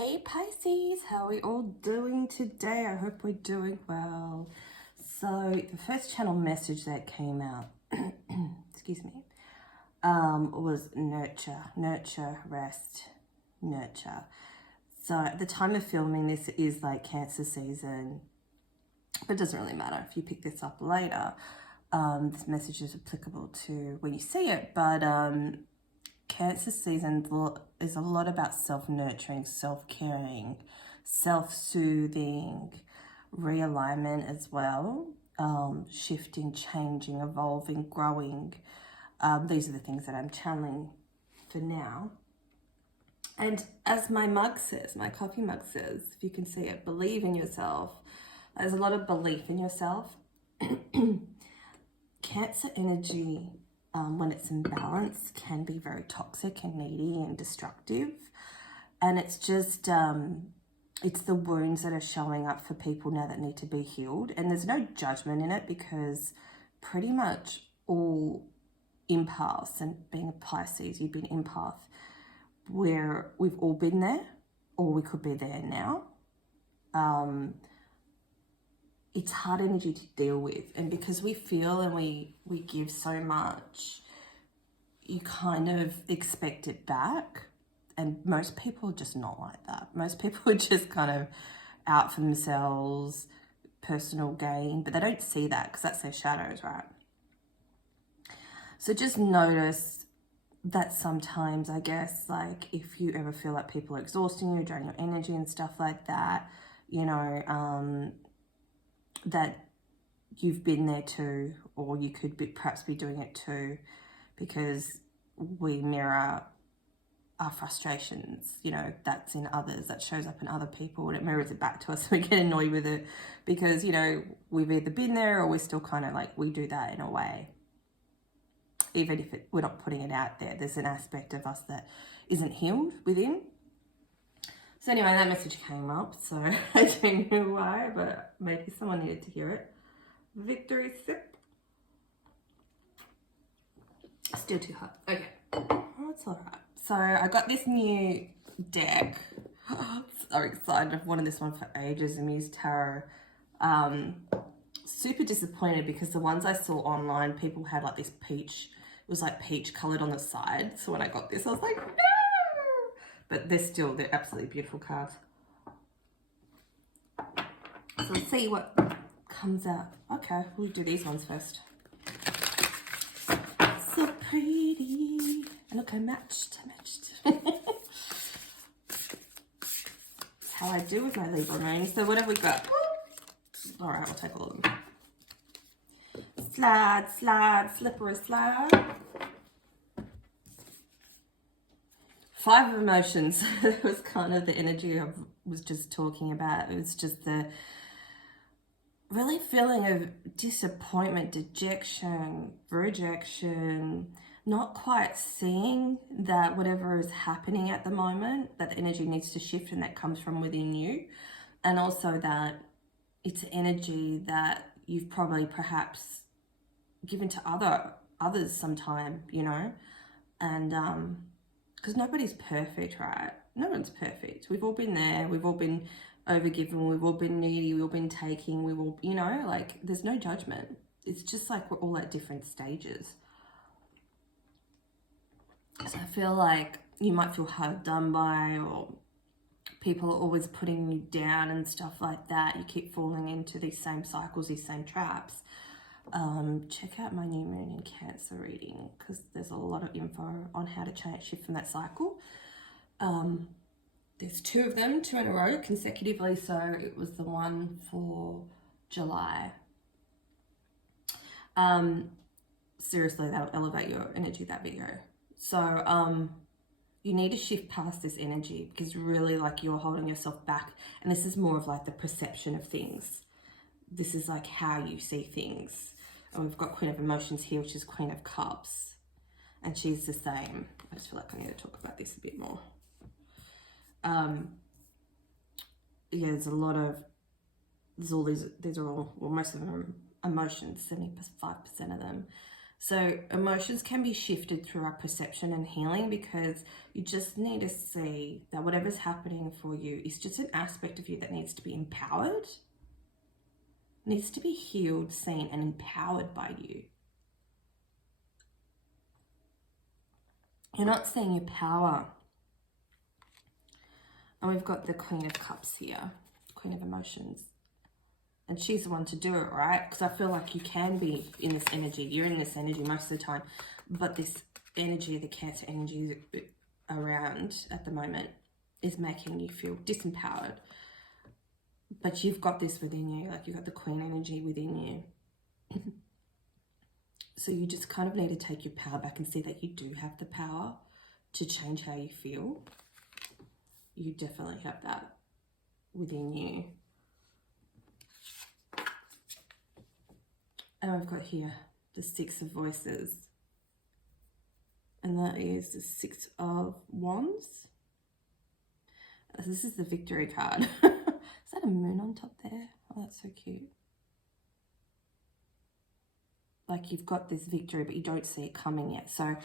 Hey Pisces, how are we all doing today? I hope we're doing well. So the first channel message that came out, excuse me, was nurture, rest, nurture. So at the time of filming, this is like Cancer season, but it doesn't really matter if you pick this up later. This message is applicable to when you see it, but Cancer season is a lot about self-nurturing, self-caring, self-soothing, realignment as well, shifting, changing, evolving, growing. These are the things that I'm channeling for now. And as my mug says, my coffee mug says, if you can see it, believe in yourself. There's a lot of belief in yourself. Cancer energy, when it's in balance, can be very toxic and needy and destructive. And it's just, it's the wounds that are showing up for people now that need to be healed. And there's no judgment in it because pretty much all empaths, and being a Pisces, you've been empath, where we've all been there, or we could be there now. It's hard energy to deal with, and because we feel and we give so much, you kind of expect it back, and most people are just not like that. Most people are just kind of out for themselves, personal gain, but they don't see that because that's their shadows, right? So just notice that sometimes, I guess, like if you ever feel like people are exhausting you, draining your energy and stuff like that, you know, that you've been there too, or you could perhaps be doing it too, because we mirror our frustrations, you know, that's in others, that shows up in other people, and it mirrors it back to us. We get annoyed with it because, you know, we've either been there or we're still kind of like, we do that in a way. Even if we're not putting it out there, there's an aspect of us that isn't healed within. So anyway, that message came up, so I don't know why, but maybe someone needed to hear it. Victory sip. Still too hot. Okay, that's all right. So I got this new deck. So excited. I've wanted this one for ages, the Muse Tarot. Super disappointed because the ones I saw online, people had like this peach, it was like peach colored on the side. So when I got this, I was like, no! But they're absolutely beautiful cards. So we'll see what comes out. Okay, we'll do these ones first. So pretty. Look, I matched. That's how I do with my Libra moon. So what have we got? All right, we'll take all of them. Slide, slippery slide. 5 of emotions. That was kind of the energy I was just talking about. It was just the really feeling of disappointment, dejection, rejection, not quite seeing that whatever is happening at the moment, that the energy needs to shift, and that comes from within you. And also that it's energy that you've probably perhaps given to others sometime, you know, and because nobody's perfect, right? No one's perfect. We've all been there. We've all been overgiven. We've all been needy. We've all been taking. We've all, you know, like there's no judgment. It's just like we're all at different stages. So I feel like you might feel hard done by, or people are always putting you down and stuff like that. You keep falling into these same cycles, these same traps. Check out my new moon in Cancer reading, because there's a lot of info on how to shift from that cycle. There's 2 of them, 2 in a row consecutively, so it was the one for July. Seriously, that'll elevate your energy, that video. So you need to shift past this energy, because really like you're holding yourself back, and this is more of like the perception of things. This is like how you see things. And we've got Queen of Emotions here, which is Queen of Cups. And she's the same. I just feel like I need to talk about this a bit more. Yeah, there's all these are all, well, most of them are emotions, 75% of them. So emotions can be shifted through our perception and healing, because you just need to see that whatever's happening for you is just an aspect of you that needs to be empowered, needs to be healed, seen, and empowered by you. You're not seeing your power. And we've got the Queen of Cups here, Queen of Emotions. And she's the one to do it, right? Because I feel like you can be in this energy. You're in this energy most of the time. But this energy, the Cancer energy around at the moment, is making you feel disempowered. But you've got this within you. Like, you've got the Queen energy within you. So you just kind of need to take your power back and see that you do have the power to change how you feel. You definitely have that within you. And I've got here the Six of Voices. And that is the Six of Wands. This is the Victory card. Is that a moon on top there? Oh, that's so cute. Like, you've got this victory, but you don't see it coming yet. So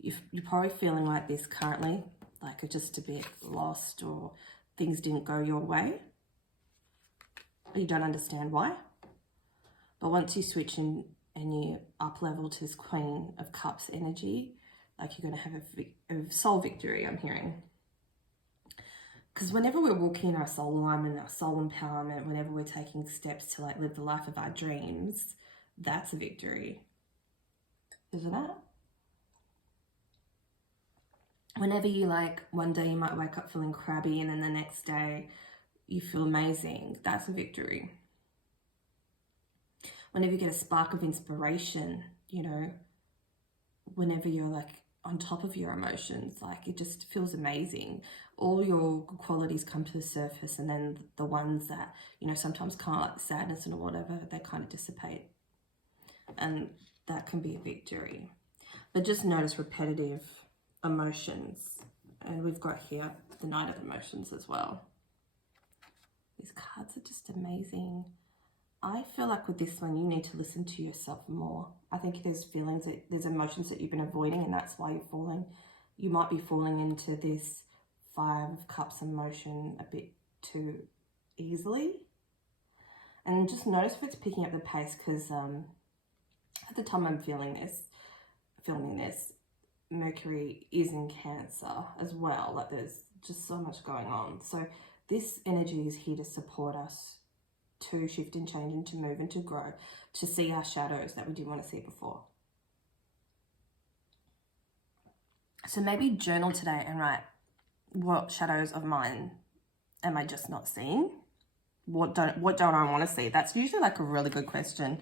you're probably feeling like this currently, like you're just a bit lost, or things didn't go your way. Or you don't understand why. But once you switch in and you up level to this Queen of Cups energy, like, you're going to have a soul victory, I'm hearing. Because whenever we're walking in our soul alignment, our soul empowerment, whenever we're taking steps to like live the life of our dreams, that's a victory, isn't it? Whenever you like, one day you might wake up feeling crabby and then the next day you feel amazing, that's a victory. Whenever you get a spark of inspiration, you know, whenever you're like on top of your emotions, like, it just feels amazing. All your qualities come to the surface, and then the ones that, you know, sometimes kind of like the sadness and whatever, they kind of dissipate. And that can be a victory. But just notice repetitive emotions. And we've got here the Knight of Emotions as well. These cards are just amazing. I feel like with this one, you need to listen to yourself more. I think there's feelings, there's emotions that you've been avoiding, and that's why you're falling. You might be falling into this Five of Cups emotion a bit too easily. And just notice if it's picking up the pace, because at the time I'm filming this, Mercury is in Cancer as well. Like, there's just so much going on. So this energy is here to support us to shift and change and to move and to grow, to see our shadows that we didn't want to see before. So maybe journal today and write, what shadows of mine am I just not seeing? What don't I want to see? That's usually like a really good question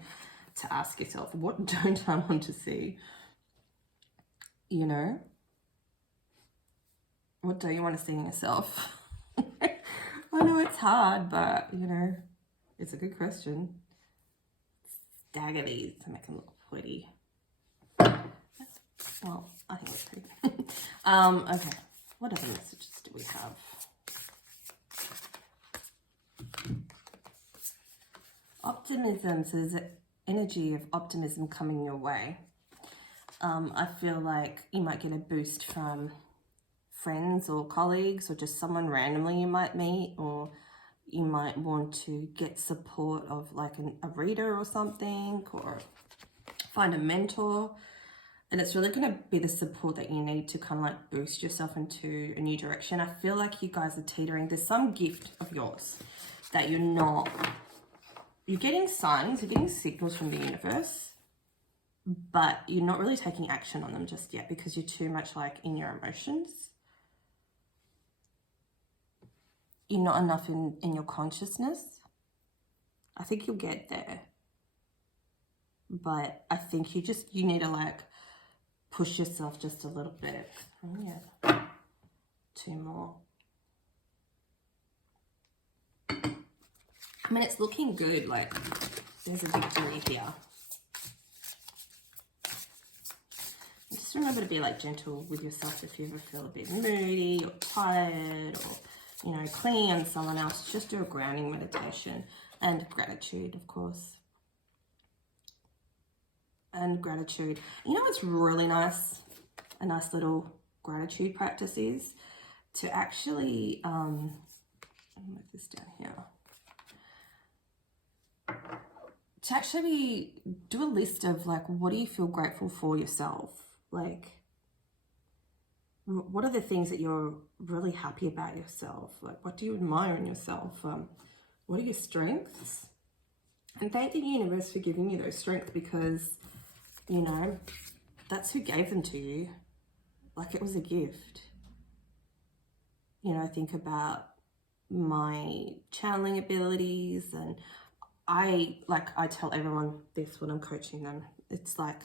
to ask yourself. What don't I want to see? You know? What do you want to see in yourself? I know it's hard, but, you know, it's a good question. Stagger these to make them look pretty. Well, I think it's pretty. Okay. What other messages do we have? Optimism, so there's an energy of optimism coming your way. I feel like you might get a boost from friends or colleagues, or just someone randomly you might meet, or you might want to get support of like a reader or something, or find a mentor. And it's really going to be the support that you need to kind of like boost yourself into a new direction. I feel like you guys are teetering. There's some gift of yours that you're getting signs, you're getting signals from the universe, but you're not really taking action on them just yet because you're too much like in your emotions. You're not enough in your consciousness. I think you'll get there. But I think you need to like push yourself just a little bit. Oh yeah, 2 more. I mean, it's looking good. Like, there's a victory here. Just remember to be like gentle with yourself if you ever feel a bit moody or tired, or, you know, clinging on someone else. Just do a grounding meditation and gratitude, of course. and gratitude. You know what's really nice? A nice little gratitude practice is to actually, I'll move this down here. To actually do a list of like, what do you feel grateful for yourself? Like, what are the things that you're really happy about yourself? Like, what do you admire in yourself? What are your strengths? And thank the universe for giving you those strengths, because, you know, that's who gave them to you. Like, it was a gift. You know, think about my channeling abilities, and I tell everyone this when I'm coaching them. It's like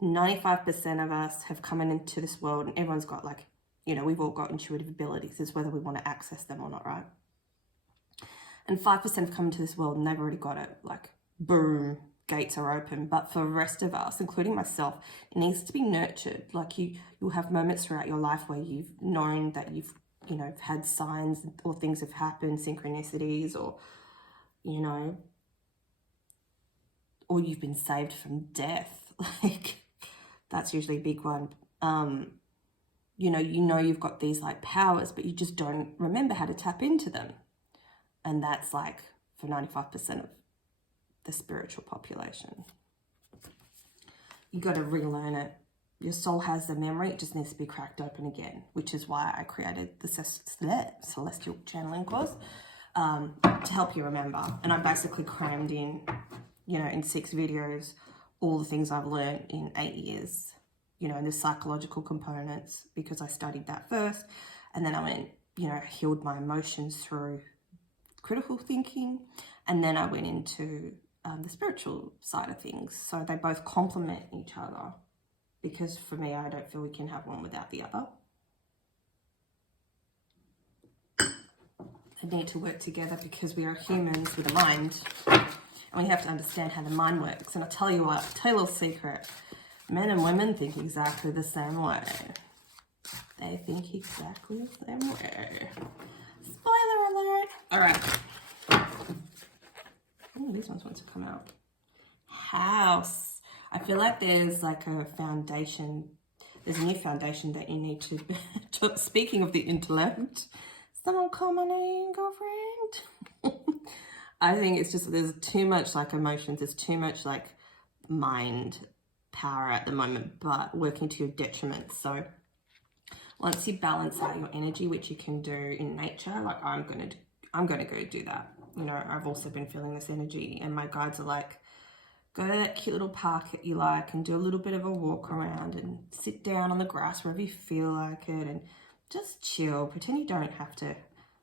95% of us have come into this world, and everyone's got, like, you know, we've all got intuitive abilities. It's whether we want to access them or not, right? And 5% have come into this world and they've already got it. Like, boom, gates are open. But for the rest of us, including myself, it needs to be nurtured. Like, you'll have moments throughout your life where you've known that you've, you know, had signs or things have happened, synchronicities, or, you know, or you've been saved from death. Like, that's usually a big one. You know you've got these like powers, but you just don't remember how to tap into them. And that's like for 95% of the spiritual population. You got to relearn it. Your soul has the memory, it just needs to be cracked open again, which is why I created the Celestial Channeling course, to help you remember. And I basically crammed in, you know, in 6 videos, all the things I've learned in 8 years, you know, and the psychological components, because I studied that first. And then I went, you know, healed my emotions through critical thinking, and then I went into the spiritual side of things. So they both complement each other, because for me, I don't feel we can have one without the other. They need to work together because we are humans with a mind, and we have to understand how the mind works. And I'll tell you what, tell you a little secret. Men and women think exactly the same way. They think exactly the same way. Spoiler alert. All right. Oh, these ones want to come out. House. I feel like there's like a foundation. There's a new foundation that you need to... Speaking of the intellect, someone call my name, girlfriend. I think it's just, there's too much like emotions. There's too much like mind power at the moment, but working to your detriment. So once you balance out your energy, which you can do in nature, like I'm gonna go do that. You know, I've also been feeling this energy, and my guides are like, go to that cute little park that you like and do a little bit of a walk around and sit down on the grass wherever you feel like it and just chill. Pretend you don't have to,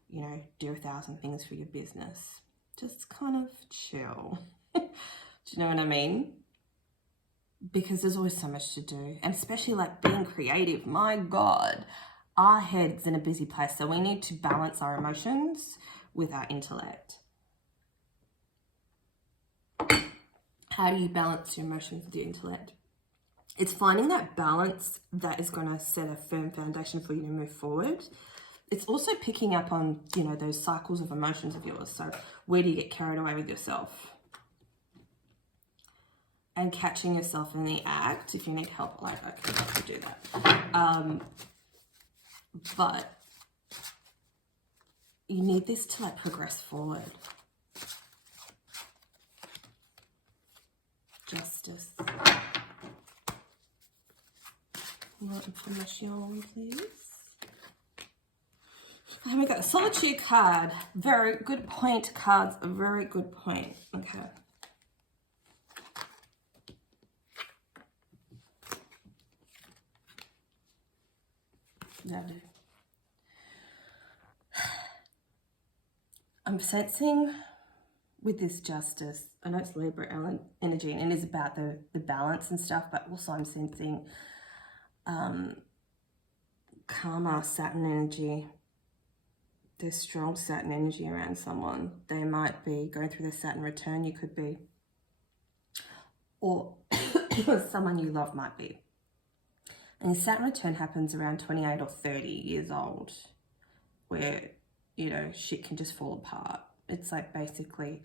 you know, do 1,000 things for your business. Just kind of chill. Do you know what I mean? Because there's always so much to do, and especially like being creative. My God, our head's in a busy place, so we need to balance our emotions with our intellect. How do you balance your emotions with your intellect? It's finding that balance that is going to set a firm foundation for you to move forward. It's also picking up on, you know, those cycles of emotions of yours. So where do you get carried away with yourself? And catching yourself in the act. If you need help, like, I can help you do that. But you need this to like progress forward. Justice. More information, please. And we got a Solitude card. Very good point, cards. A very good point. Okay. Lovely. I'm sensing with this Justice, I know it's Libra energy and it is about the balance and stuff, but also I'm sensing Karma, Saturn energy. There's strong Saturn energy around someone. They might be going through their Saturn return, you could be. Or someone you love might be. And Saturn return happens around 28 or 30 years old, where, you know, shit can just fall apart. It's like basically,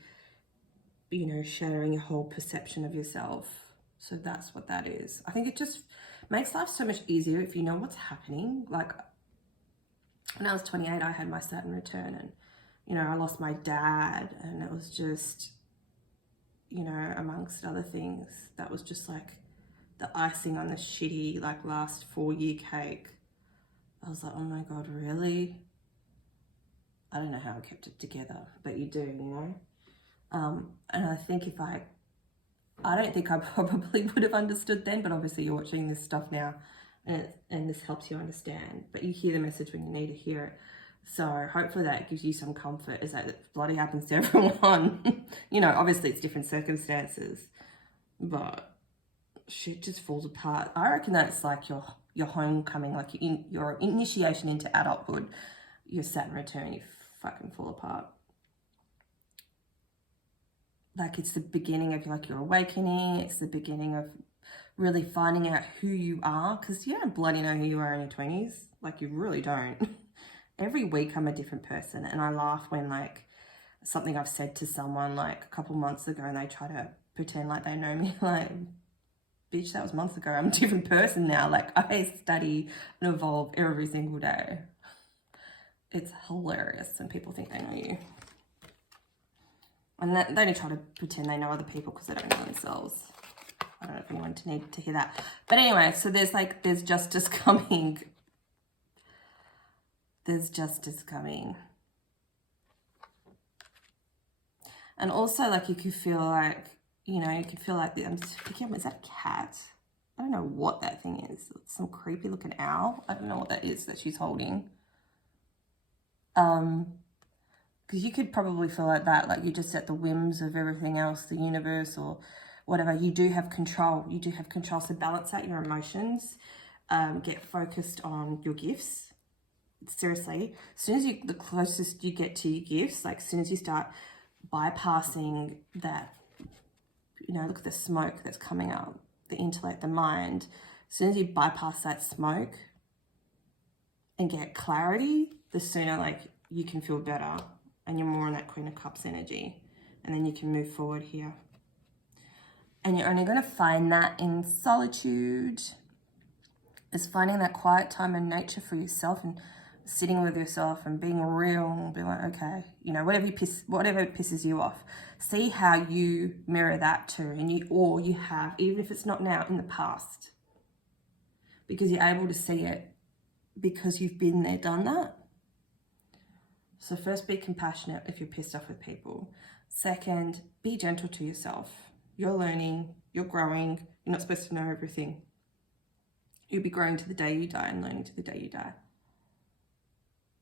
you know, shattering your whole perception of yourself. So that's what that is. I think it just makes life so much easier if you know what's happening. Like when I was 28, I had my Saturn return, and, you know, I lost my dad, and it was just, you know, amongst other things, that was just like the icing on the shitty, like, last 4-year cake. I was like, oh my God, really? I don't know how I kept it together, but you do, you know? And I think if I don't think I probably would have understood then, but obviously you're watching this stuff now, and this helps you understand. But you hear the message when you need to hear it. So hopefully that gives you some comfort, is that it bloody happens to everyone. You know, obviously it's different circumstances, but shit just falls apart. I reckon that's like your homecoming, like your initiation into adulthood, your Saturn return, you fucking fall apart. Like it's the beginning of like your awakening. It's the beginning of really finding out who you are, because you don't bloody know who you are in your 20s. Like you really don't. Every week I'm a different person, and I laugh when like something I've said to someone like a couple months ago and they try to pretend like they know me. Like, bitch, that was months ago. I'm a different person now. Like I study and evolve every single day. It's hilarious when people think they know you. And they only try to pretend they know other people because they don't know themselves. I don't know if anyone need to hear that. But anyway, so there's justice coming. There's justice coming. And also, like, you could feel like, you know, you could feel like, I'm just picking up, is that a cat? I don't know what that thing is. It's some creepy looking owl. I don't know what that is that she's holding. Because you could probably feel like that, like you're just at the whims of everything else, the universe or whatever. You do have control. You do have control. So balance out your emotions. Get focused on your gifts. Seriously, as soon as the closest you get to your gifts, like as soon as you start bypassing that, you know, look at the smoke that's coming up, the intellect, the mind. As soon as you bypass that smoke and get clarity, the sooner like you can feel better and you're more in that Queen of Cups energy, and then you can move forward here. And you're only going to find that in solitude. Is finding that quiet time in nature for yourself and sitting with yourself and being real and being like, okay, you know, whatever pisses you off, see how you mirror that too. And you have, even if it's not now, in the past, because you're able to see it because you've been there, done that. So first, be compassionate if you're pissed off with people. Second, be gentle to yourself. You're learning, you're growing, you're not supposed to know everything. You'll be growing to the day you die and learning to the day you die.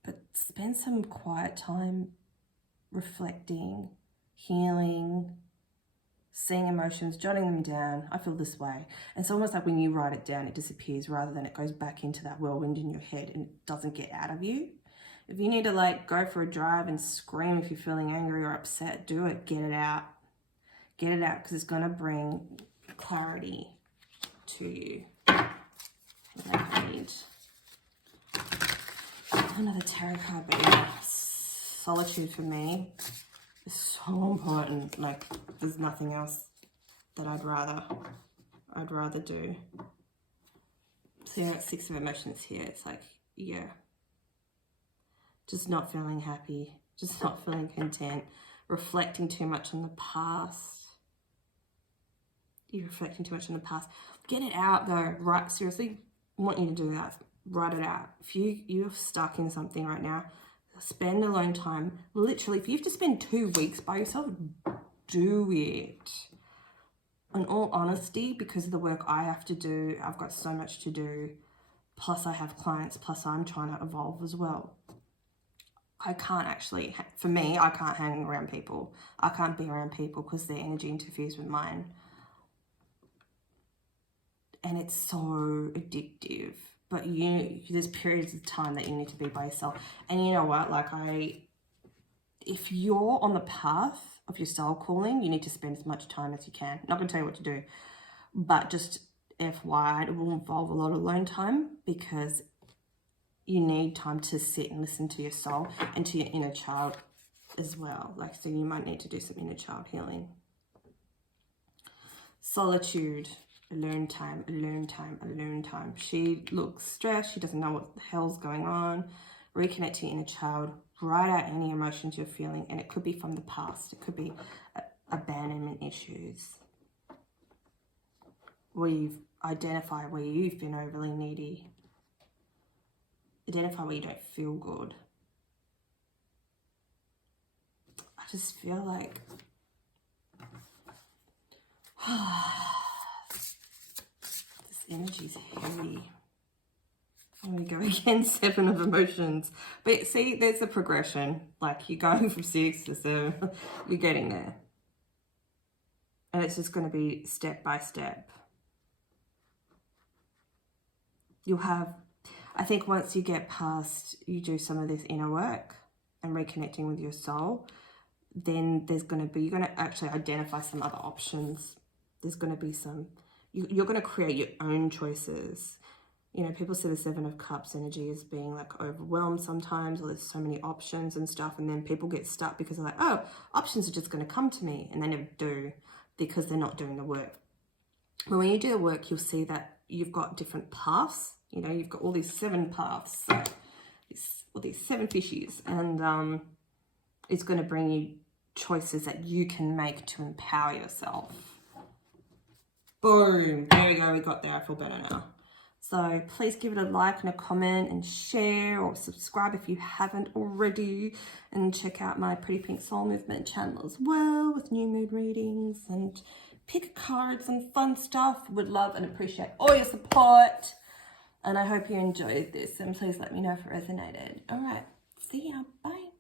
But spend some quiet time reflecting, healing, seeing emotions, jotting them down. I feel this way. And it's almost like when you write it down, it disappears rather than it goes back into that whirlwind in your head and it doesn't get out of you. If you need to like go for a drive and scream if you're feeling angry or upset, do it. Get it out. Get it out, because it's going to bring clarity to you. I need another tarot card, but yeah, solitude for me is so important. Like, there's nothing else that I'd rather do. So yeah, 6 of emotions here. It's like, yeah, just not feeling happy, just not feeling content, reflecting too much on the past. You're reflecting too much on the past. Get it out though, right? Seriously, I want you to do that. Write it out. If you're stuck in something right now, spend alone time. Literally, if you have to spend 2 weeks by yourself, do it. In all honesty, because of the work I have to do, I've got so much to do. Plus I have clients, plus I'm trying to evolve as well. I can't actually, for me, I can't hang around people. I can't be around people because their energy interferes with mine. And it's so addictive. But there's periods of time that you need to be by yourself. And you know what? Like if you're on the path of your soul calling, you need to spend as much time as you can. Not going to tell you what to do, but just FYI, it will involve a lot of alone time, because you need time to sit and listen to your soul and to your inner child as well. Like, so you might need to do some inner child healing. Solitude, alone time, alone time, alone time. She looks stressed. She doesn't know what the hell's going on. Reconnect to your inner child. Write out any emotions you're feeling, and it could be from the past. It could be abandonment issues. We've identified where you've been overly needy. Identify where you don't feel good. I just feel like this energy's heavy. Here we go again, 7 of emotions. But see, there's a progression. Like, you're going from 6 to 7. You're getting there. And it's just going to be step by step. You'll have, I think once you get past, you do some of this inner work and reconnecting with your soul, then there's going to be, you're going to actually identify some other options. There's going to be some, you're going to create your own choices. You know, people see the 7 of Cups energy as being like overwhelmed sometimes, or there's so many options and stuff, and then people get stuck because they're like, oh, options are just going to come to me, and they never do because they're not doing the work. But when you do the work, you'll see that you've got different paths. You know, you've got all these 7 paths, so all these 7 fishies, and it's going to bring you choices that you can make to empower yourself. Boom, there we go, we got there. I feel better now. So please give it a like and a comment and share, or subscribe if you haven't already, and check out my Pretty Pink Soul Movement channel as well with new mood readings and pick cards and fun stuff. Would love and appreciate all your support, and I hope you enjoyed this, and please let me know if it resonated. All right, see ya, bye.